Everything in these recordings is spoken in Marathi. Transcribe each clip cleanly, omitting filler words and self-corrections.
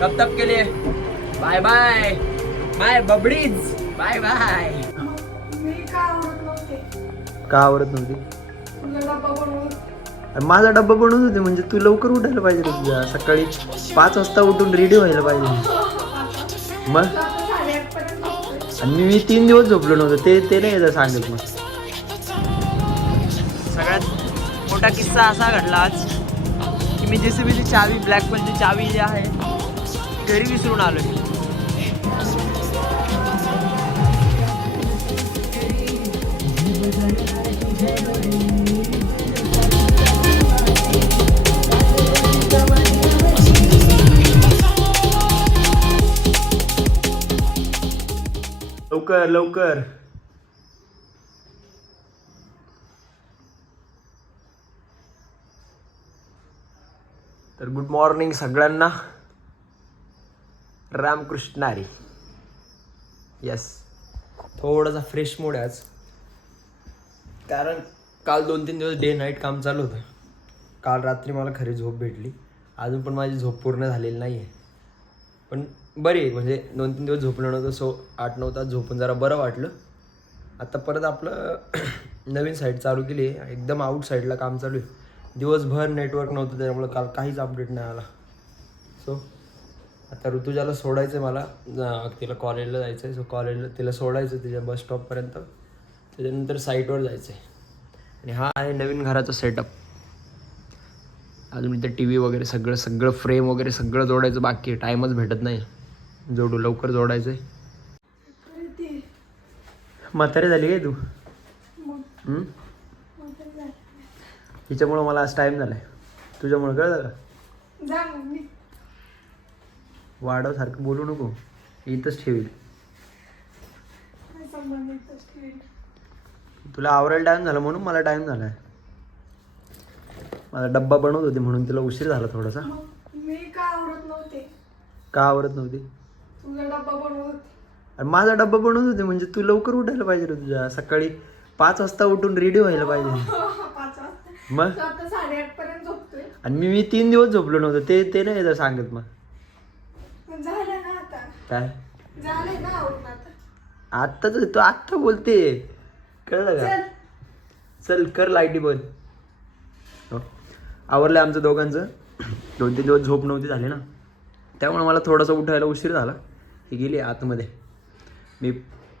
तब तक के लिए bye bye bye buddies bye bye. का आवडत नव्हती? माझा डब्बा बनवत होते म्हणजे तू लवकर उठायला पाहिजे तुझ्या सकाळी 5 वाजता उठून रेडी व्हायला पाहिजे मग. आणि मी 3 दिवस झोपलो नव्हतो ते नाही येतं सांगत. मग सगळ्यात मोठा किस्सा असा घडला आज की मी JCBची चावी ब्लॅक होलची चावी जी आहे घरी विसरून आलो. लवकर लवकर. तर गुड मॉर्निंग सगळ्यांना. रामकृष्ण हरी. यस, थोडासा फ्रेश मूड आहे आज कारण काल 2-3 दिवस डे नाईट काम चालू होतं. काल रात्री मला खरी झोप भेटली. अजून पण माझी झोप पूर्ण झालेली नाही आहे पण बरी आहे. म्हणजे 2-3 दिवस झोपलं नव्हतं सो 8-9 तास झोपून जरा बरं वाटलं. आता परत आपलं नवीन साईट चालू केली आहे. एकदम आउट साईडला काम चालू आहे. दिवसभर नेटवर्क नव्हतं त्यामुळे काल काहीच अपडेट नाही आला. सो आता ऋतुजाला सोडायचं आहे मला. तिला कॉलेजला जायचं आहे. सो कॉलेजला तिला सोडायचं तिच्या बस स्टॉपपर्यंत. त्याच्यानंतर साईटवर जायचं आहे. आणि हा आहे नवीन घराचा सेटअप. अजून इथं TV वगैरे सगळं फ्रेम वगैरे सगळं जोडायचं बाकी आहे. टाईमच भेटत नाही. जोडू लवकर जोडायचं आहे. म्हातारी झाली काय तू? हिच्यामुळं मला आज टाईम झाला आहे. तुझ्यामुळं कळलं का? वाढव सारखं बोलू नको. इथंच ठेवील. तुला आवरायला टाईम झाला म्हणून मला टाईम झाला आहे. माझा डब्बा बनवत होते म्हणून तिला उशीर झाला थोडासा. मी का आवरत नव्हते? का आवरत नव्हती? तुझा डब्बा बनवत. अरे माझा डब्बा बनवत होते म्हणजे तू लवकर उठायला पाहिजे रे. तुझ्या सकाळी 5 वाजता उठून रेडी व्हायला पाहिजे. 5 वाजता मग आता 8:30 पर्यंत झोपतोय. आणि मी 3 दिवस झोपलो नव्हतो ते नाही येतं सांगत. मग झालं ना आता. काय झालंय ना आवरून आता. आत्ताच तू आत्ता बोलते कळलं का? चल कर लाईटी बंद. हो आवरलं आमचं दोघांचं. 2-3 दिवस झोप नव्हती झाली ना त्यामुळे मला थोडासा उठायला उशीर झाला. ही गेली आतमध्ये. मी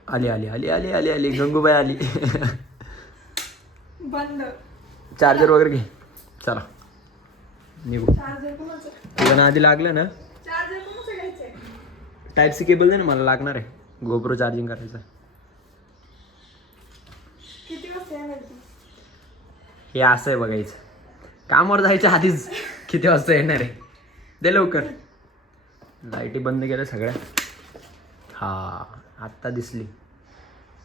आली गंगूबाई आली. बंद. चार्जर वगैरे घे. चला निघू. चार्जर कोणाचं? तुला आधी लागलं ना. चार्जर कोणाचं घ्यायचंय? टाईप-सी केबल दे ना मला लागणार आहे. गोप्रो चार्जिंग करायचं. किती वाजता येणार तू? हे असं आहे बघायचं. कामावर जायच्या आधीच किती वाजता येणार आहे दे लवकर. लाईटी बंद केल्या सगळ्या. हा आत्ता दिसली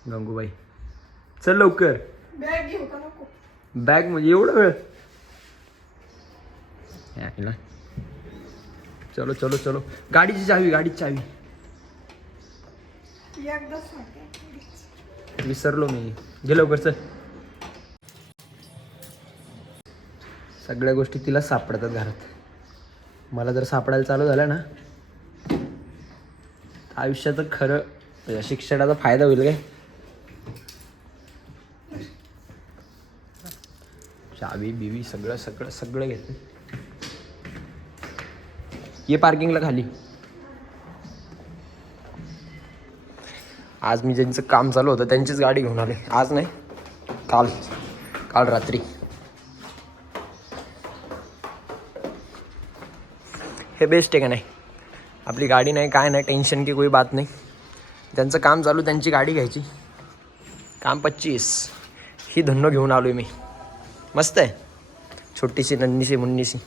गंगूबाई. चल लवकर. बॅग घेऊ का नको? बॅग म्हणजे एवढं वेळ? चलो चलो चलो. गाडीची चावी एकदाच सांगते. विसरलो मी. घे लवकर चल. सगळ्या गोष्टी तिला सापडतात घरात. मला जर सापडायला चालू झालं ना आयुष्याचं खरं शिक्षणाचा फायदा होईल काय. चावी बिवी सगळं घेते. ये पार्किंगला खाली. आज मी ज्यांचं काम चालू होतं त्यांचीच गाडी घेऊन आले. आज नाही काल रात्री. हे बेस्ट आहे का नाही? आपली गाडी नाही काय नाही टेन्शन की कोई बात नाही. ज्यांचं काम चालू त्यांची गाडी घ्यायची. काम 25 ही धन्नो घेऊन आलो आहे मी. मस्त आहे. छोटीशी नन्नीशी मुन्नीशी.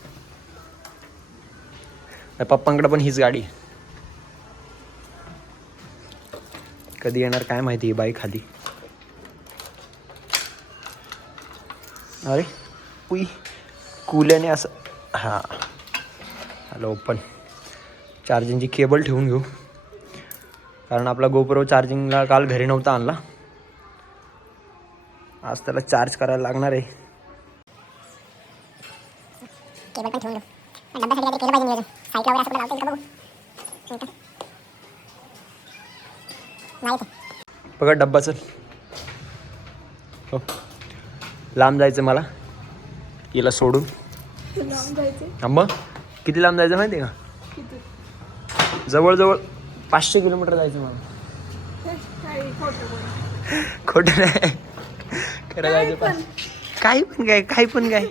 पप्पांकडे पण हीच गाडी. कधी येणार काय माहिती ही बाईक खाली. अरे उई कुल्याने असं. हां हॅलो ओपन. चार्जिंगची केबल ठेवून घेऊ कारण आपला गोप्रो चार्जिंगला काल घरी नव्हता आणला. आज त्याला चार्ज करायला लागणार आहे. केबल पण ठेवून घेऊ. डब्यासाठी काहीतरी केलं पाहिजे. साईडला वगैरे असं लावता येईल का बघू. बघा डब्बा चल. हो लांब जायचं मला हिला सोडून. लांब जायचे मग किती लांब जायचं माहिती आहे किती का? जवळजवळ 500 किलोमीटर जायचं मला. काही खोटं बोल. खोटं नाही खरं जायचं. काही पण काय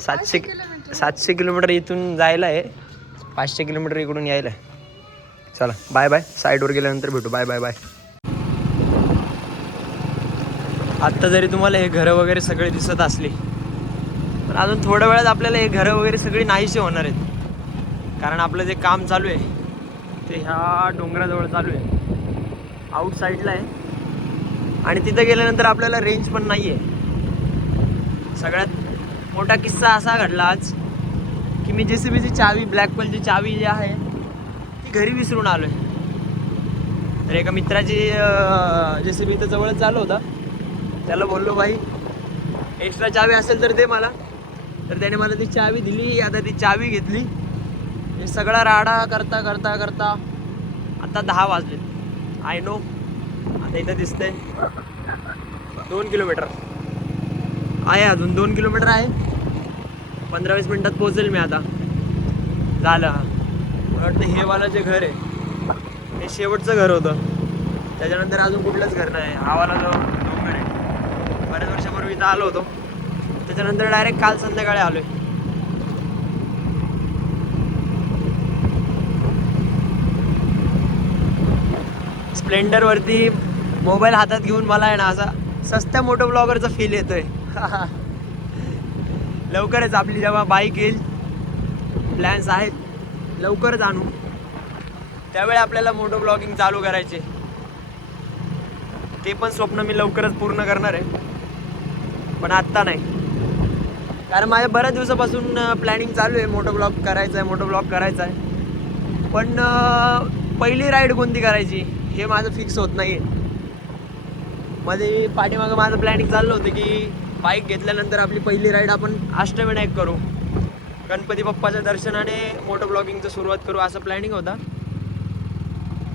700 किलोमीटर इथून जायला आहे, 500 किलोमीटर इकडून यायला आहे. चला बाय बाय. साईडवर गेल्यानंतर भेटू. Bye bye bye. आत्ता जरी तुम्हाला हे घरं वगैरे सगळे दिसत असले पण अजून थोड्या वेळात आपल्याला हे घरं वगैरे सगळी नाहीशी होणार आहेत. कारण आपलं जे काम चालू आहे ते ह्या डोंगराजवळ चालू आहे, आउट साईडला आहे. आणि तिथं गेल्यानंतर आपल्याला रेंज पण नाही आहे. सगळ्यात मोठा किस्सा असा घडला आज की मी JCBची चावी, ब्लॅक पेलची चावी जी आहे ती घरी विसरून आलो आहे. तर एका मित्राची JCB इथं जवळच चालू होता, त्याला बोललो भाई एक्स्ट्रा चावी असेल तर दे मला. तर त्याने मला ती चावी दिली. आता ती चावी घेतली. हे सगळा राडा करता करता करता आता 10 वाजले. I know. आता इथं दिसतंय 2 किलोमीटर आहे, अजून 2 किलोमीटर आहे. 15-20 मिनिटात पोहोचेल मी. आता झालं. मला वाटतं हे वाला जे घर आहे हे शेवटचं घर होतं. त्याच्यानंतर अजून कुठलंच घर नाही. हा वाला जो डोंगर आहे बऱ्याच वर्षापूर्वी इथं आलो होतो. त्याच्यानंतर डायरेक्ट काल संध्याकाळी आलोय. स्प्लेंडरवरती मोबाईल हातात घेऊन मला आहे ना असा सस्त्या मोठो ब्लॉगरचा फील येतोय. लवकरच आपली जेव्हा बाईक येईल, प्लॅन्स आहेत लवकरच आणू, त्यावेळी आपल्याला मोटो ब्लॉगिंग चालू करायचे. ते पण स्वप्न मी लवकरच पूर्ण करणार आहे, पण आत्ता नाही. कारण माझ्या बऱ्याच दिवसापासून प्लॅनिंग चालू आहे मोटो ब्लॉग करायचा आहे. पण पहिली राईड कोणती करायची हे माझं फिक्स होत नाही आहे. मध्ये पाठीमागं माझं प्लॅनिंग चाललं होतं की बाईक घेतल्यानंतर आपली पहिली राईड आपण अष्टविनायक करू, गणपती बाप्पाच्या दर्शनाने मोटो ब्लॉगिंगचं सुरुवात करू, असं प्लॅनिंग होता.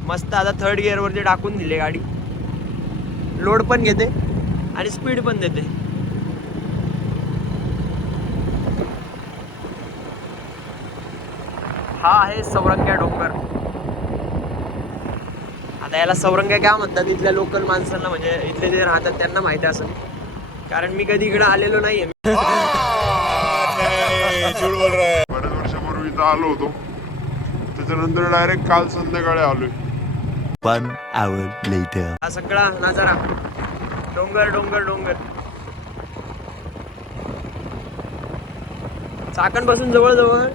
मस्त आता 3rd गिअरवरती टाकून दिले गाडी. लोड पण घेते आणि स्पीड पण देते. हा आहे सौरंग्या डोंगर. आता याला सौरंग्या काय म्हणतात इथल्या लोकल माणसांना, म्हणजे इथले जे राहतात त्यांना माहिती असेल, कारण मी कधी इकडे आलेलो नाहीये. बऱ्याच वर्षापूर्वी इथं आलो होतो, त्याच्यानंतर डायरेक्ट काल संध्याकाळी आलोय. 1 hour later. हा सगळा नजारा डोंगर डोंगर डोंगर. चाकणपासून जवळजवळ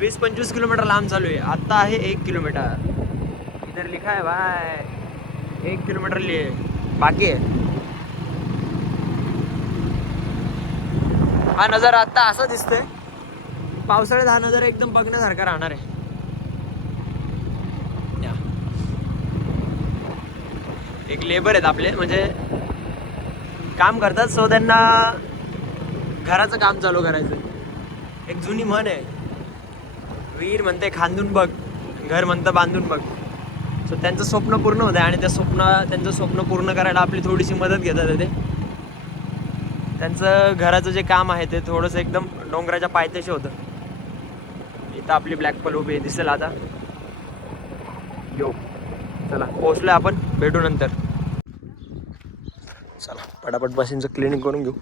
20-25 किलोमीटर लांब चालू आहे. आत्ता आहे 1 किलोमीटर. इधर लिखा है भाई 1 किलोमीटर लिए बाकी आहे. हा नजारा आत्ता असा दिसतोय. पावसाळ्यात हा नजारा एकदम बघण्यासारखा राहणार आहे. एक लेबर आहेत आपले, म्हणजे काम करतात, सो त्यांना घराचं काम चालू करायचं. एक जुनी म्हण आहे, वीर म्हणते खांदून बघ, घर म्हणतं बांधून बघ. सो त्यांचं स्वप्न पूर्ण होतं आणि त्यांचं स्वप्न पूर्ण करायला आपली थोडीशी मदत घेतात ते. त्यांचं घराचं जे काम आहे ते थोडंसं एकदम डोंगराच्या पायथ्याशी होतं. इथं आपली ब्लॅक पेल उभी दिसेल आता. यो चला पोहोचलोय आपण, भेटू नंतर. चला पटापट बसींचं क्लिनिंग करून घेऊ.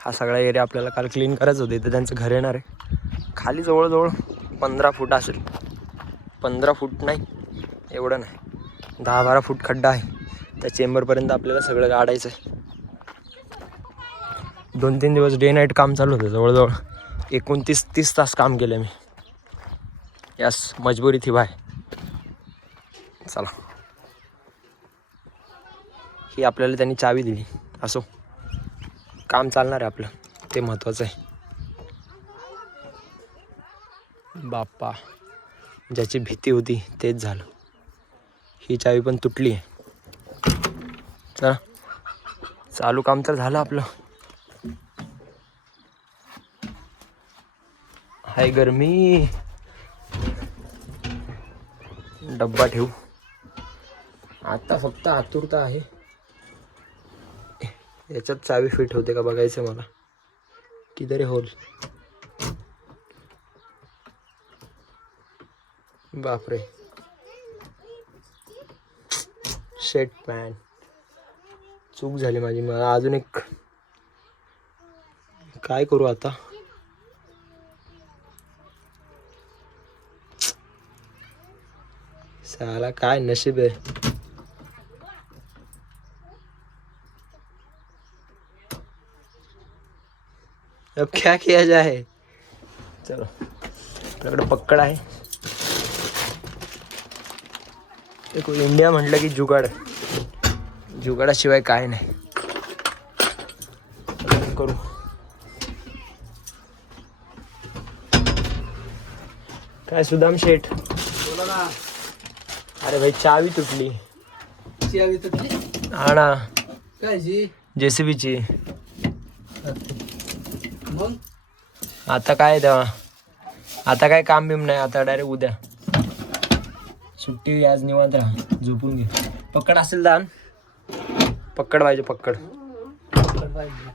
हा सगळा एरिया आपल्याला काल क्लीन करायचं होतं. इथं त्यांचं घर येणार आहे. खाली जवळजवळ 15 फूट असेल. 15 फूट नाही, एवढं नाही, 10-12 फूट खड्डा आहे. त्या चेंबरपर्यंत आपल्याला सगळं गाडायचं आहे. 2-3 दिवस डे नाईट काम चालू होतं. जवळजवळ 29-30 तास काम केलं मी. यस, मजबुरी थी भाई. चला, ही आपल्याला त्यांनी चावी दिली, असो काम चालणार आहे आपलं, ते महत्त्वाचं आहे. बाप्पा, ज्याची भीती होती तेच झालं. ही चावी पण तुटली आहे. चला चालू काम तर झालं आपलं. हाय गरमी. डब्बा ठेवू. आता फक्त आतुरता आहे, याच्यात चावी फिट होते का बघायचं मला. किधर होल. बापरे, शेट मॅन, चूक झाली माझी. मला अजून एक काय करू आता. साला काय नशीब आहे. अब क्या किया जाए. चलो, आपल्याकडे पक्कड आहे. देखो, इंडिया म्हटलं की जुगाड, जुगाडाशिवाय काय नाही. करू. काय सुदाम शेठ. बोला ना. अरे भाई चावी तुटली. चावी तुटली? हा ना, काय जी? JCBची. मग आता काय तेव्हा, आता काय काम बिम नाही. आता डायरेक्ट उद्या सुट्टी. आज निवांत राहा, झोपून घे. पक्कड असेल दान, पक्कड पाहिजे. पक्कड पाहिजे.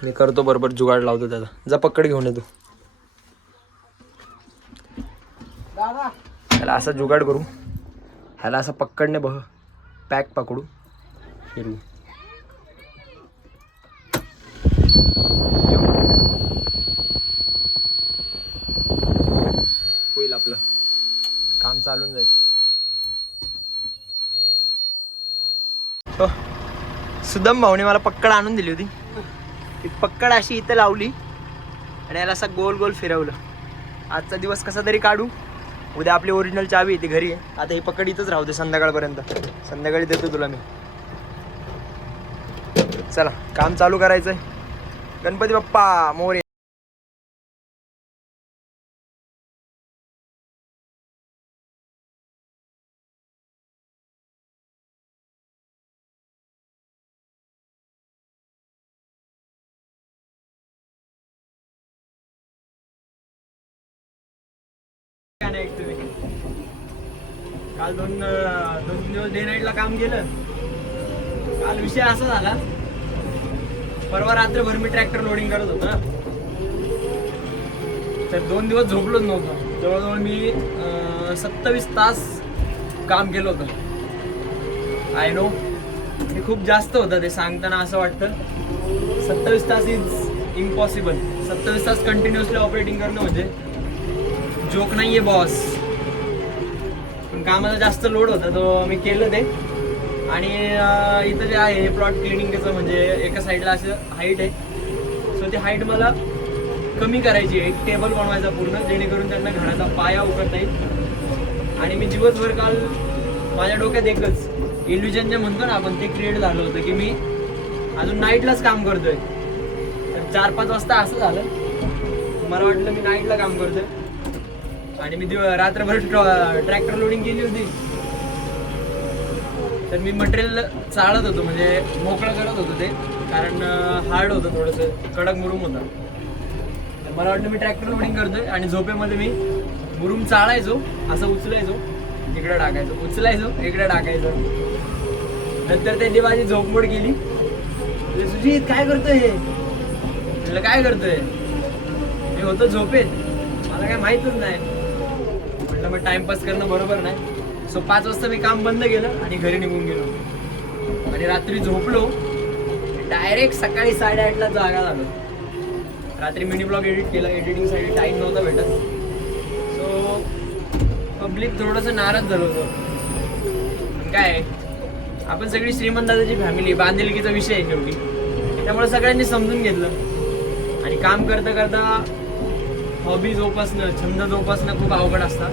मी करतो बरोबर, जुगाड लावतो त्याचा. जा पक्कड घेऊन येतो. दादा ह्याला असा जुगाड करू, ह्याला असं पक्कडने पॅक पकडू, फिरू. होईल आपलं काम, चालून जाईल. हो, सुदम भाऊने मला पक्कड आणून दिली होती. ती पक्कड अशी इथं लावली आणि याला असं गोल गोल फिरवलं. आजचा दिवस कसा तरी काढू. उद्या आपली ओरिजिनल चावी येते घरी आहे. आता ही पकड इथंच राहू दे संध्याकाळपर्यंत. संध्याकाळी देतो तुला मी. चला, काम चालू करायचंय. गणपती बाप्पा मोरया. काल दोन दिवस डे नाईटला काम केलं. काल विषय असा झाला, परवा रात्रभर मी ट्रॅक्टर लोडिंग करत होतो ना, तर 2 दिवस झोपलोच नव्हतं. जवळजवळ मी 27 तास काम केलं होतं. आय नो, हे खूप जास्त होतं. ते सांगताना असं वाटतं 27 तास इज इम्पॉसिबल. 27 तास कंटिन्युअसली ऑपरेटिंग करणं म्हणजे जोक नाहीये बॉस. पण कामाचा जास्त लोड होता, तो मी केलं ते. आणि इथं जे आहे प्लॉट क्लिनिंगचं, म्हणजे एका साईडला असं हाईट आहे. सो ती हाईट मला कमी करायची आहे. एक टेबल बनवायचा पूर्ण, जेणेकरून त्यांना घराचा पाया उकरता येईल. आणि मी दिवसभर काल माझ्या डोक्यात एकच इल्युजन जे म्हणतो ना आपण, ते क्रिएट झालं होतं की मी अजून नाईटलाच काम करतोय. तर 4-5 वाजता असं झालं, मला वाटलं मी नाईटला काम करतोय. आणि मी रात्रभर ट्रॅक्टर लोडिंग केली होती. तर मी मटेरियल चाळत होतो, म्हणजे मोकळं करत होतो ते, कारण हार्ड होतं थोडंसं, कडक मुरुम होता. तर मला वाटलं मी ट्रॅक्टर लोडिंग करतोय आणि झोपेमध्ये मी मुरुम चाळायचो, असं उचलायचो इकडे टाकायचो, उचलायचो इकडे टाकायचो. नंतर त्यांनी माझी झोपमोड केली. सुजित काय करतोय हे? म्हटलं काय करतोय? मी होतो झोपेत, मला काय माहीतच नाही. म्हटलं मग टाइमपास करणं बरोबर नाही. सो 5 वाजता मी काम बंद केलं आणि घरी निघून गेलो. आणि रात्री झोपलो, डायरेक्ट सकाळी 8:30ला जागा झालो. रात्री मिनी ब्लॉग एडिट केला, एडिटिंगसाठी टाईम नव्हता भेटत. सो पब्लिक थोडंसं नाराज झालं होतं. काय, आपण सगळी श्रीमंताची फॅमिली, बांधिलकीचा विषय आहे शेवटी. त्यामुळे सगळ्यांनी समजून घेतलं. आणि काम करता करता हॉबी जोपासणं, छंद जोपासणं खूप अवघड असतात.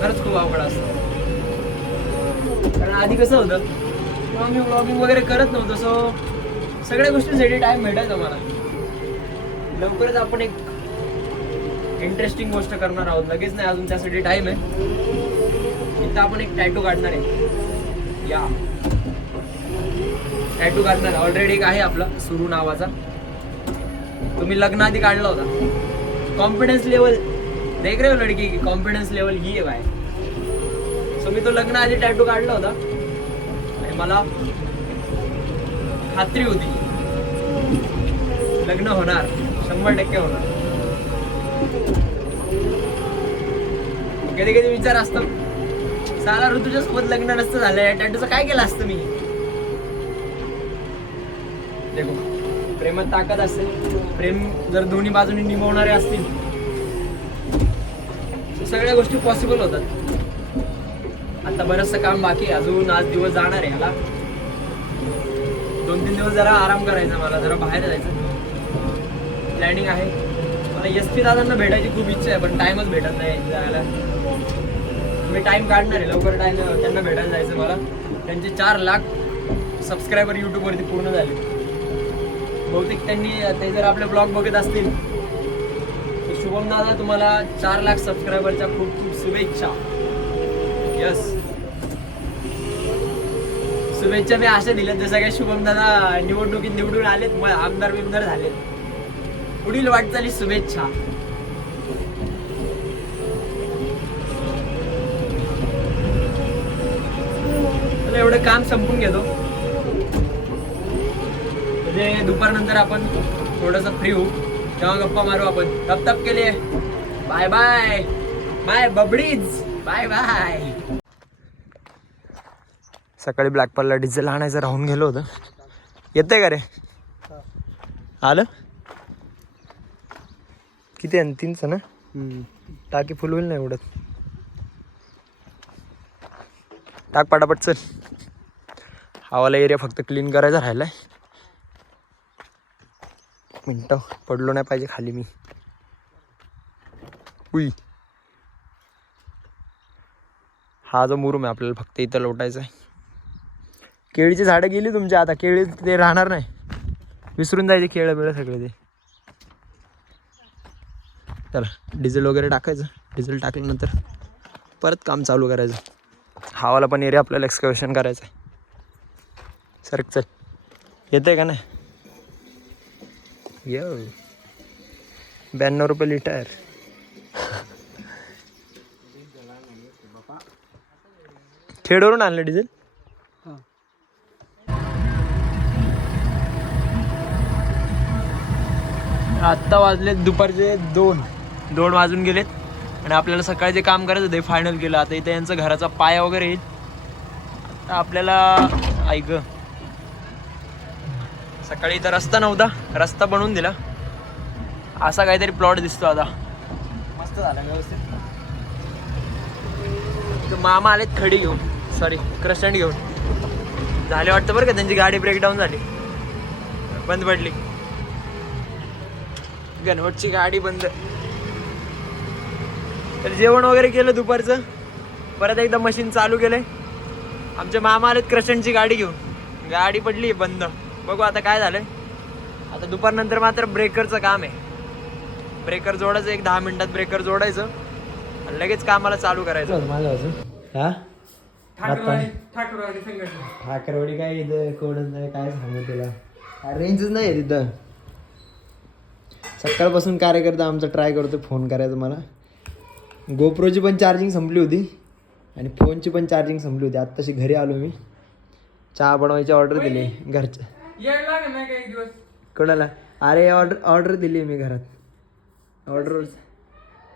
खरंच खूप अवघड असतं. कारण आधी कसं होतं, मी ब्लॉगिंग वगैरे करत नव्हतं. सो सगळ्या गोष्टींसाठी टाइम भेटायचा मला. लवकरच आपण एक इंटरेस्टिंग गोष्ट करणार आहोत. लगेच नाही, अजून त्यासाठी टाइम आहे. इथं आपण एक टॅटू काढणार आहे. या टॅटू काढणार ऑलरेडी एक आहे आपला, सुरू नावाचा. तुम्ही लग्नाआधी काढला होता. कॉन्फिडेंस लेवल देख रहे हो लड़की की, कॉन्फिडेंस लेवल ही है भाई. सो मी तो लग्न आधी टॅटू काढला होता आणि मला खात्री होती लग्न होणार, 100% होणार. कधी कधी विचार असतो साला ऋतूच्या सोबत लग्न नसतं झालं, या टॅटूचं काय केलं असतं मी. देखो प्रेमात ताकद असेल, प्रेम जर दोन्ही बाजूनी निभावणारे असतील तर सगळ्या गोष्टी पॉसिबल होतात. आता बरंचसं काम बाकी आहे, अजून आज दिवस जाणार आहे. मला 2-3 दिवस जरा आराम करायचा, मला जरा बाहेर जायचं प्लॅनिंग आहे. मला SP दादांना भेटायची खूप इच्छा आहे, पण टाइमच भेटत नाही जायला. मी टाइम काढणार आहे, लवकर टाइम त्यांना भेटायला जायचं मला. त्यांचे 4 लाख सबस्क्रायबर यूट्यूबवरती पूर्ण झाले. बहुतेक ते जर आपले ब्लॉग बघत असतील तर शुभम दादा तुम्हाला 4 लाख सबस्क्रायबरच्या खूप खूप शुभेच्छा. यस, शुभेच्छा मी अशा दिल्यात जसं काय शुभम दादा निवडणुकीत निवडून आलेत, आमदार बिमदार झालेत. पुढील वाटचाली शुभेच्छा. एवढं काम संपून घेतो म्हणजे दुपारनंतर आपण थोडंसं फ्री होऊ, तेव्हा गप्पा मारू आपण. तप के लिए bye bye bye buddies, bye bye. सकाळी ब्लॅक पर्लला डिझेल आणायचं राहून गेलो होतं. येतंय का रे? आलं किती आहे? 3चं ना? टाकी फुल होईल नाही एवढं. टाक पटापट चल. हवाला एरिया फक्त क्लीन करायचा राहिलाय. मिनटं पडलो नाही पाहिजे खाली मी. उई, हा जो मुरूम आहे आपल्याला फक्त इथं लोटायचा आहे. केळीची झाडं गेली तुमच्या, आता केळी ते राहणार नाही, विसरून जायचे केळं बिळं सगळे ते. चला डिझेल वगैरे टाकायचं. डिझेल टाकल्यानंतर परत काम चालू करायचं. हवाला पण एरिया आपल्याला एक्सकव्हेशन करायचं आहे. सर चल, येते का नाही? 92 रुपये लिटर. खेडवरून आणलं डिझेल. आत्ता वाजलेत दुपारचे 2 वाजून गेलेत आणि आपल्याला सकाळचे काम करायचं ते फायनल केलं. आता इथे यांचं घराचा पाया वगैरे येईल. आता आपल्याला ऐक, सकाळी इथं रस्ता नव्हता, रस्ता बनवून दिला. असा काहीतरी प्लॉट दिसतो आता, मस्त झाला व्यवस्थित. मामा आलेत खडी घेऊन, सॉरी क्रस्टंड घेऊन. झाले वाटतं बरं का, त्यांची गाडी ब्रेकडाऊन झाली, बंद पडली. गणवटची गाडी बंद. तर जेवण वगैरे केलं दुपारचं, परत एकदा मशीन चालू केलंय. आमचे मामा आलेत क्रस्टंडची गाडी घेऊन, गाडी पडली बंद. बघू आता काय झालंय. आता दुपारनंतर मात्र ब्रेकरचं काम आहे. ब्रेकर जोडायचं, एक 10 मिनिटात ब्रेकर जोडायचं आणि लगेच कामाला चालू करायचं. माझं अजून ठाकरवाडी काय इथं कोणच नाही, काय सांगू तुला, रेंजच नाही आहे तिथं. सकाळपासून कार्यकर्ता आमचा ट्राय करतो फोन करायचा मला. गोप्रोची पण चार्जिंग संपली होती आणि फोनची पण चार्जिंग संपली होती. आत्ताशी घरी आलो मी, चहा बनवायची ऑर्डर दिली घरच्या. कोणाला? अरे ऑर्डर दिली मी घरात. ऑर्डर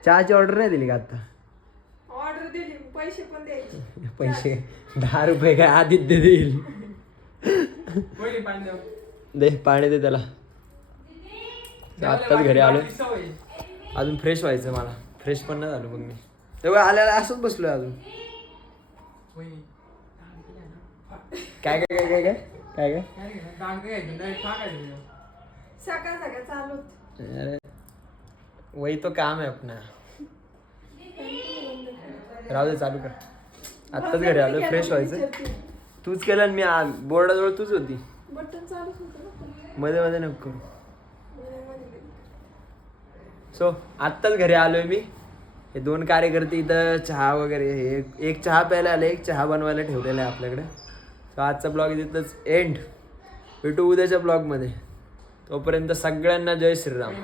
चहाची ऑर्डर नाही दिली का आत्ता? ऑर्डर दिली, पैसे पण द्यायचे. पैसे 10 रुपये काय आदित्य देईल. दे पाणी दे त्याला. आत्ताच घरी आलो, अजून फ्रेश व्हायचं मला. फ्रेश पण नाही झालो. मग मी तेव्हा आल्याला असंच बसलोय अजून. काय काय काय काय काय काय सकाळ सकाळ चालू. अरे वही तो काम आहे अपना. राहू दे, चालू कर. आत्ताच घरी आलो, फ्रेश व्हायचं. तूच केलं मी, बोर्डाजवळ तूच होती. बटन चालूच होतं, मध्ये मध्ये नको करू. सो आत्ताच घरी आलोय मी. हे 2 कार्यकर्ते इथं चहा वगैरे, हे एक चहा प्यायला आले, एक चहा बनवायला ठेवलेला आहे आपल्याकडे. सो आजचा ब्लॉग इथंच एंड. भेटू उद्याच्या ब्लॉगमध्ये. तोपर्यंत सगळ्यांना जय श्रीराम.